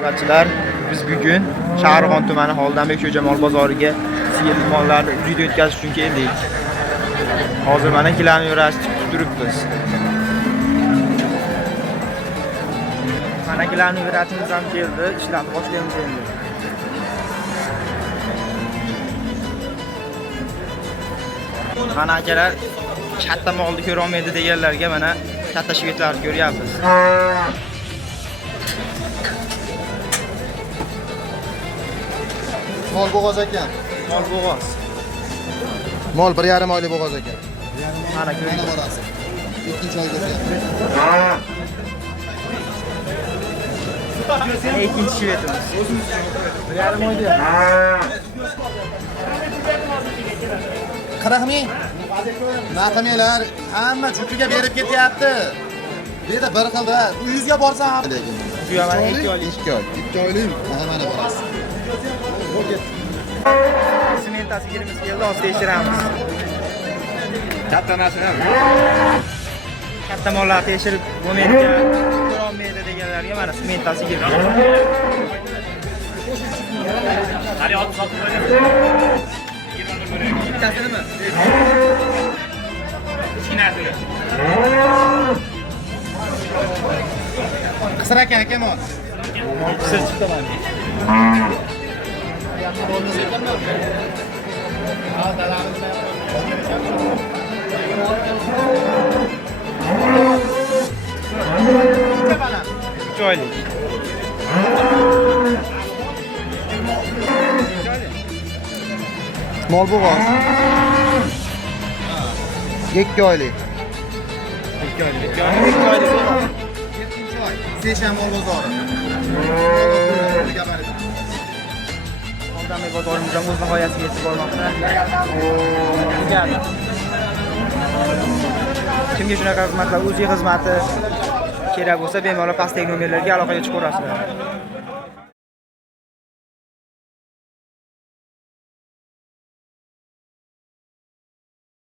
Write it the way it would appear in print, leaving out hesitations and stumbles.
Quvvatchilar, biz bugun Shahrixon tumani Xoldambek Sho'jamol bozoriga sigir mollarni uyda o'tkazish uchun keldik. Hozir mana kilometraj chiqib turibmiz. Mana kilometrajimiz ham keldi, ishlarni boshlaymiz endi. Mana akalar katta molni ko'ra olmaydi deganlarga mana katta shvetlarni ko'ryapmiz. Mol bo'g'oz ekan. Mol bo'g'oz. Mol 1,5 oylik bo'g'oz ekan. Mana ko'ring. Ikkinchi oyda. Ikkinchi shvetimiz. 1,5 oyda. 40 ming. Naqamlar hamma chukiga berib ketyapti. Bu yerda bir xilda 100 ga borsam ham lekin. Bu ham 2 oylik. 2 oylik. Mana borasiz. Sement sigirimiz keldi, hozir tekshiramiz. Katta narsalar. Katta mollar tekshirib momentga ko'ra olmaydi deganlarga mana sement sigir. Hali otib sotib qo'ying. Bittasinimi? Kichkinasini. Qisir ekan aka mol. Qisir chiqdi mana. Joylik. Mol bo'g'oz. 2 oylik. 2 oylik. 2 oylik. 7-chi oy. Seshan mol bozori. Xoldambek bozorimiz ham o'z nihoyasiga yetib bormoqda. Kimga shunaqa xizmatlar, o'ziga xizmati kerak bo'lsa, bemalol pastdagi nomerlarga aloqaga chiqaverasizlar.